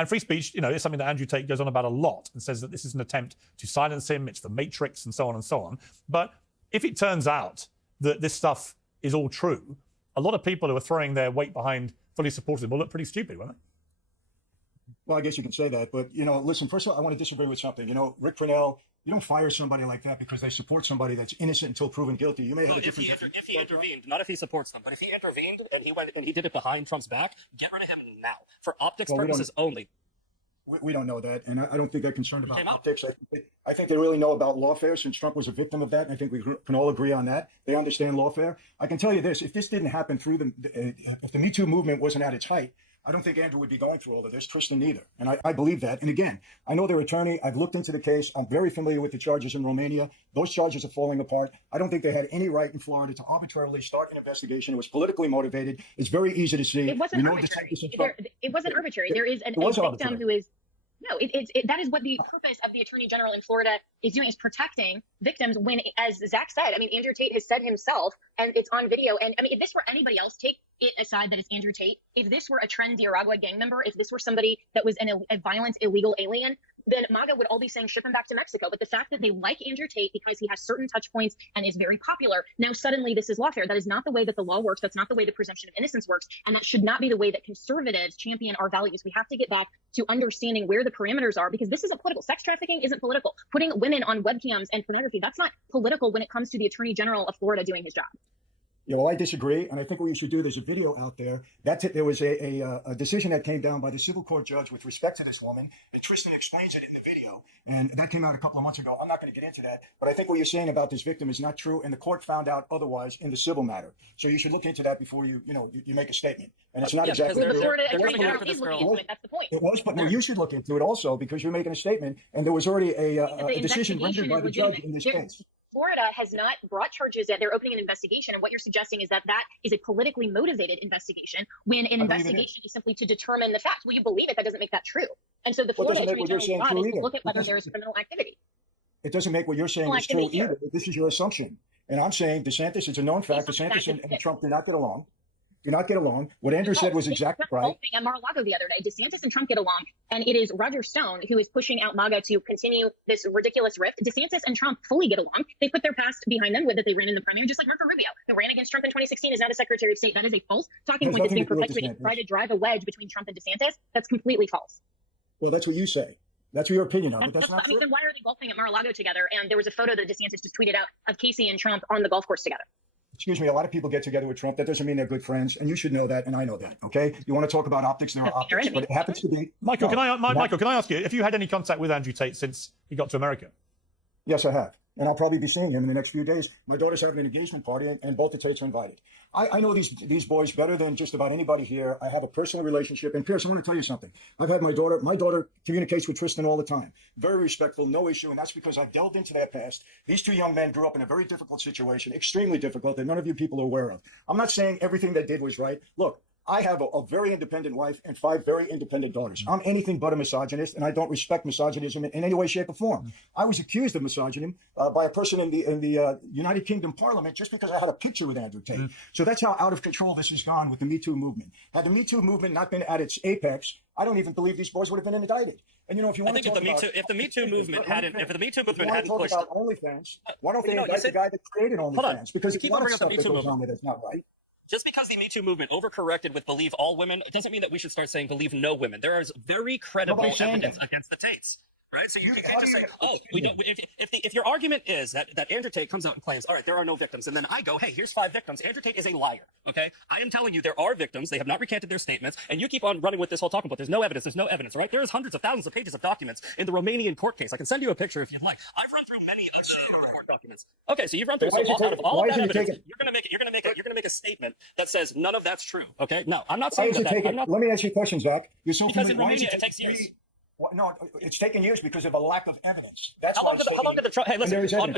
And free speech, is something that Andrew Tate goes on about a lot and says that this is an attempt to silence him, it's the Matrix, and so on and so on. But if it turns out that this stuff is all true, a lot of people who are throwing their weight behind fully supporting him will look pretty stupid, won't they? Well, I guess you can say that, but listen. First of all, I want to disagree with something. Rick Purnell, you don't fire somebody like that because they support somebody that's innocent until proven guilty. You may have if he intervened, not if he supports them, but if he intervened and he did it behind Trump's back, get rid of him now for optics purposes only. We don't know that, and I don't think they're concerned about optics. I think they really know about lawfare, since Trump was a victim of that, and I think we can all agree on that. They understand lawfare. I can tell you this: if this didn't happen through if the Me Too movement wasn't at its height, I don't think Andrew would be going through all of this. Tristan neither, and I believe that. And again, I know their attorney. I've looked into the case. I'm very familiar with the charges in Romania. Those charges are falling apart. I don't think they had any right in Florida to arbitrarily start an investigation. It was politically motivated. It's very easy to see. It wasn't arbitrary. It wasn't arbitrary. There is a victim who is. No, that is what the purpose of the Attorney General in Florida is doing, is protecting victims when, as Zack said, Andrew Tate has said himself, and it's on video. And if this were anybody else, take it aside that it's Andrew Tate, if this were a Trinidad gang member, if this were somebody that was a violent, illegal alien, then MAGA would all be saying ship him back to Mexico. But the fact that they like Andrew Tate because he has certain touch points and is very popular, now suddenly this is lawfare. That is not the way that the law works. That's not the way the presumption of innocence works. And that should not be the way that conservatives champion our values. We have to get back to understanding where the parameters are, because this isn't political. Sex trafficking isn't political. Putting women on webcams and pornography, that's not political when it comes to the Attorney General of Florida doing his job. Yeah, well, I disagree, and I think what you should do, there's a video out there. There was a decision that came down by the civil court judge with respect to this woman, and Tristan explains it in the video, and that came out a couple of months ago. I'm not going to get into that, but I think what you're saying about this victim is not true, and the court found out otherwise in the civil matter. So you should look into that before you make a statement. And it's not exactly the Florida Attorney General is looking into it. That's the point. It was, but you should look into it also, because you're making a statement, and there was already a decision rendered by the judge in this case. Florida has not brought charges yet. They're opening an investigation. And what you're suggesting is that is a politically motivated investigation, when an investigation is simply to determine the facts. Will you believe it? That doesn't make that true. And so the Florida Attorney General's job is to look at whether there is criminal activity. It doesn't make what you're saying is true either. This is your assumption. And I'm saying DeSantis, it's a known fact. DeSantis and Trump do not get along. What Andrew said was exactly right. At Mar-a-Lago the other day, DeSantis and Trump get along, and it is Roger Stone who is pushing out MAGA to continue this ridiculous rift. DeSantis and Trump fully get along. They put their past behind them with that they ran in the primary, just like Marco Rubio, who ran against Trump in 2016, is now the Secretary of State. That is a false talking point that's being perpetuated to try to drive a wedge between Trump and DeSantis. That's completely false. Well, that's what you say. That's your opinion of it. That's not true. Then why are they golfing at Mar-a-Lago together? And there was a photo that DeSantis just tweeted out of Casey and Trump on the golf course together. Excuse me, a lot of people get together with Trump. That doesn't mean they're good friends, and you should know that, and I know that. Okay, you want to talk about optics? There are optics, but it happens to be. Michael, can I ask you if you had any contact with Andrew Tate since he got to America? Yes, I have, and I'll probably be seeing him in the next few days. My daughter's having an engagement party, and both the Tates are invited. I know these boys better than just about anybody here. I have a personal relationship. And Pierce, I want to tell you something. I've had my daughter communicates with Tristan all the time. Very respectful, no issue. And that's because I've delved into their past. These two young men grew up in a very difficult situation, extremely difficult, that none of you people are aware of. I'm not saying everything they did was right. Look, I have a very independent wife and 5 very independent daughters. I'm anything but a misogynist, and I don't respect misogynism in any way, shape, or form. I was accused of misogyny by a person in the United Kingdom Parliament just because I had a picture with Andrew Tate. So that's how out of control this has gone with the Me Too movement. Had the Me Too movement not been at its apex, I don't even believe these boys would have been indicted. And if you want to talk about, if the Me Too movement hadn't pushed about OnlyFans, why don't they indict the guy that created OnlyFans? Because there's a lot of stuff that goes on there that's not right. Just because the Me Too movement overcorrected with believe all women, it doesn't mean that we should start saying believe no women. There is very credible evidence against the Tates. Right, so you can't just say, "Oh, we don't." If your argument is that Andrew Tate comes out and claims, "All right, there are no victims," and then I go, "Hey, here's 5 victims." Andrew Tate is a liar. Okay, I am telling you there are victims. They have not recanted their statements, and you keep on running with this whole talking about there's no evidence. There's no evidence. Right? There is hundreds of thousands of pages of documents in the Romanian court case. I can send you a picture if you'd like. I've run through many of the court documents. Okay, so you've run through out of all of that evidence. You're gonna make a statement that says none of that's true. Okay, no, I'm not saying that. Let me ask you a question, Zach. Because in Romania it takes years. No, it's taken years because of a lack of evidence. That's how long did the Trump? Hey, listen.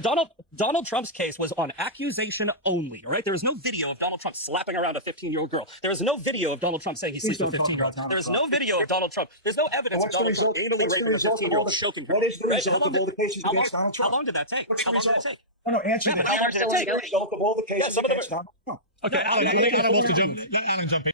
Donald Trump's case was on accusation only. All right, there is no video of Donald Trump slapping around a 15-year-old girl. There is no video of Donald Trump saying he sleeps with 15-year-olds. There is no video of Donald Trump. There's no evidence of Donald Trump anally raping a 15-year-old, choking her. What is the result of all the cases against Donald Trump? How long did that take? How long did that take? No, answer that. How long did it take? The result of all the cases against Donald Trump. Okay, Alan, let Alan jump in.